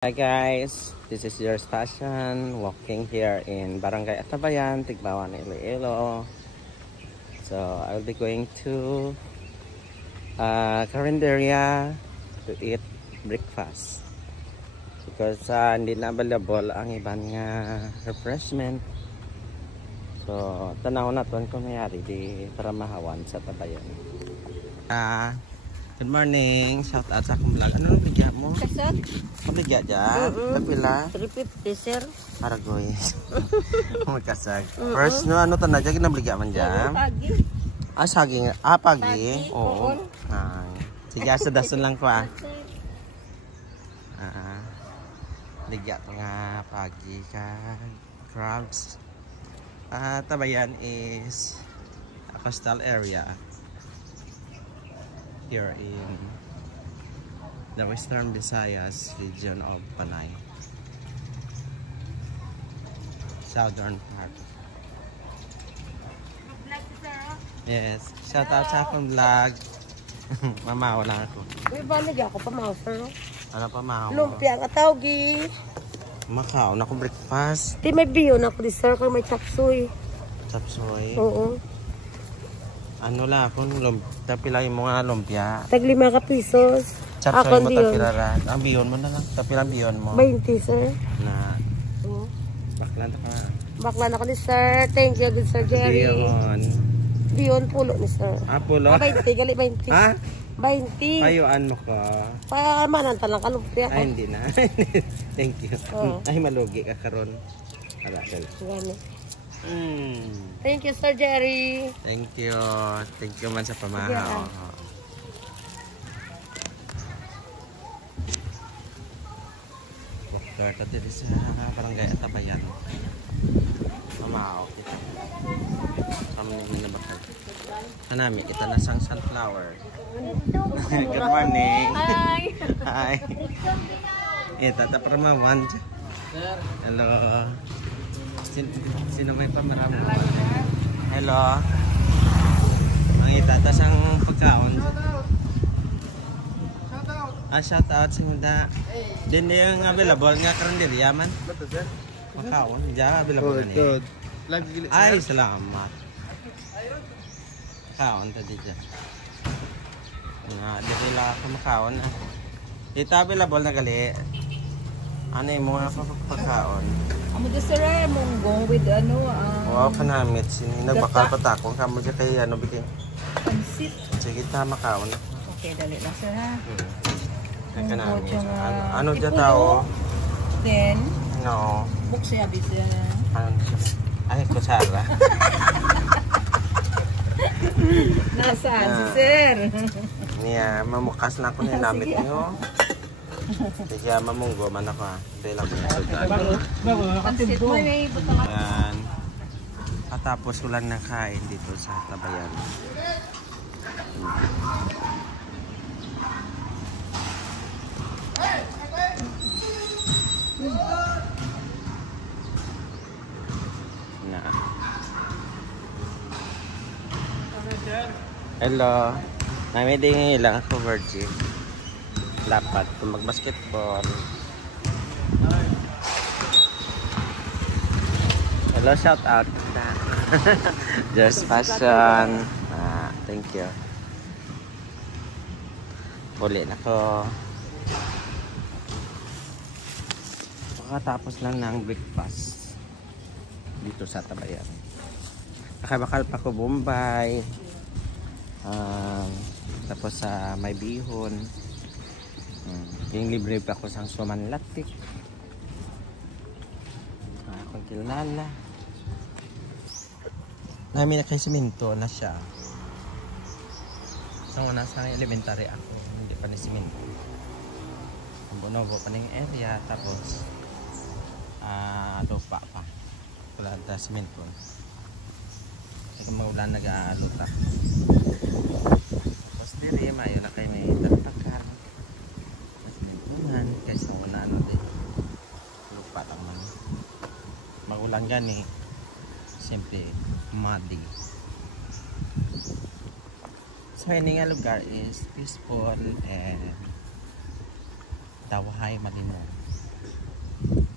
Hi guys, this is your Fashion walking here in Barangay Atabayan, Tigbawan, Iloilo. So I'll be going to Carinderia to eat breakfast because hindi na available ang ibang refreshment. So tanaw na tuwan ko mayari di para mahawan sa Tabayan. Good morning, shout out sa akong vlog. Ano nang bigyan mo? Kasat? Mabigyan dyan? Kapila? 350 sir. Aragoy. Magkasag. First no, ano tanah dyan? Ginabligyan man dyan? Pagi. Saging. Pagi? Pagi, Oo. Sige, dasun lang ko Ligyan ko nga pagi ka crabs. Tabayan is a coastal area here in the Western Visayas region of Panay, southern part. Yes, shout out sa akong vlog. Mamaw lang ako. Uy, balig ako pamaw sir. Ano pa mamaw? Lumpia ang atawgi. Makaw na ko breakfast. Di may biyo na ako di sir kung may chapsuy. Chapsuy. Oo. Ano lang akong lumpia. Pilay mo nga lumpia. Tag 5 ka pisos. Chapsuy mo tapilaran. Ang biyon mo na lang. Tapilang biyon mo. 20 sir. Na. Oo. Baklan ka. Baklan ako ni sir. Thank you good sir Jerry. Biyon pulo ni sir. Pulo? 20. Gali 20. Ha? 20. Payuan mo ko. Pamanan talang kalumpia ko. Ay, hindi na. Thank you. Oh. Ay, malugi ka karon. Ala, Gani. Thank you Sir Jerry. Thank you. Thank you man sa pamahaw. Walker ka dito sa Barangay Atabayan. Pamahaw kita. Kami na bakal. Kanami kita na sang sunflower. Good morning. Hi. Hi. Tata Paramawan. Hello. Sino may pamarami? Hello. Ang itatas ang pagkaon. Shout out sa mga. Din yung available nga karinderya man. Pagkaon. Diyan available na niya. Ay, salamat. Pagkaon ta dito. Dito lang ako makaon. Dito available na gali. Ano yung mga pagkaon? Amo di sir, munggo with wow, panamit. Nagbakal pa takong kamo dyan kay bigay. pansit. Sige, tama kaon. Okay, dali lang sir ha. Ano dyan tao? Then, No. buksi abi sir. Ano dyan? Ay, kutsara. Nasaan si sir? Niya, mamukas na ako namit niyo. Sige, mamunggo man ako. Hindi lang Pansit mo may butang. Ayan. Katapos ulan na kain dito sa Tabayan. Hello. Namin din ilang ako virgin. Lapat kung mag-basketball. Hello, shout out. Just Fashion. Thank you. Uli na ko. Pakatapos lang ng breakfast dito sa Tabayan. Nakabakal pa ko Bombay. Tapos sa may bihon. Yung libre pa ko sang suman latik. Akong kilala. Namin na kay simento na siya. Sa una sa elementary ako, hindi pa ni simento. Bunobo pa ng area, tapos lupa pa. Wala na simento. Kaya maulan nag-aaluta. Tapos diri, mayo na kayo may talpakan. Kaysa una din lupa lang man magulang gani siyempre muddy. So ini nga lugar is peaceful and Tawahay Malino.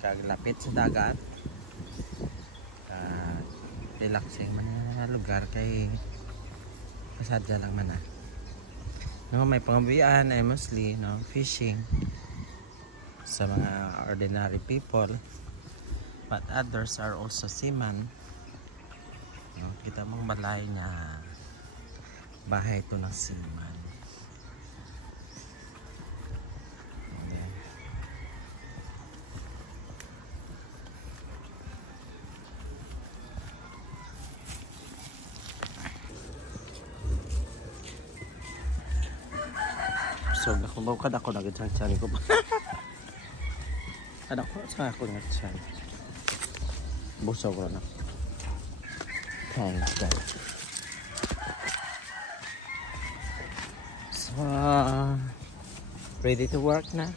kaglapit sa dagat. Relaxing man nga lugar kay pasadya lang man no, may pangabuyan ay mostly no, fishing sa mga ordinary people, but others are also seamen no, kita mong balay niya bahay ito ng seaman. So, nakubaw ka na ako nag-chan-chan ko. Kada ko sa ako nag-chan. Busaw ko na. Thanks, God. So, ready to work na?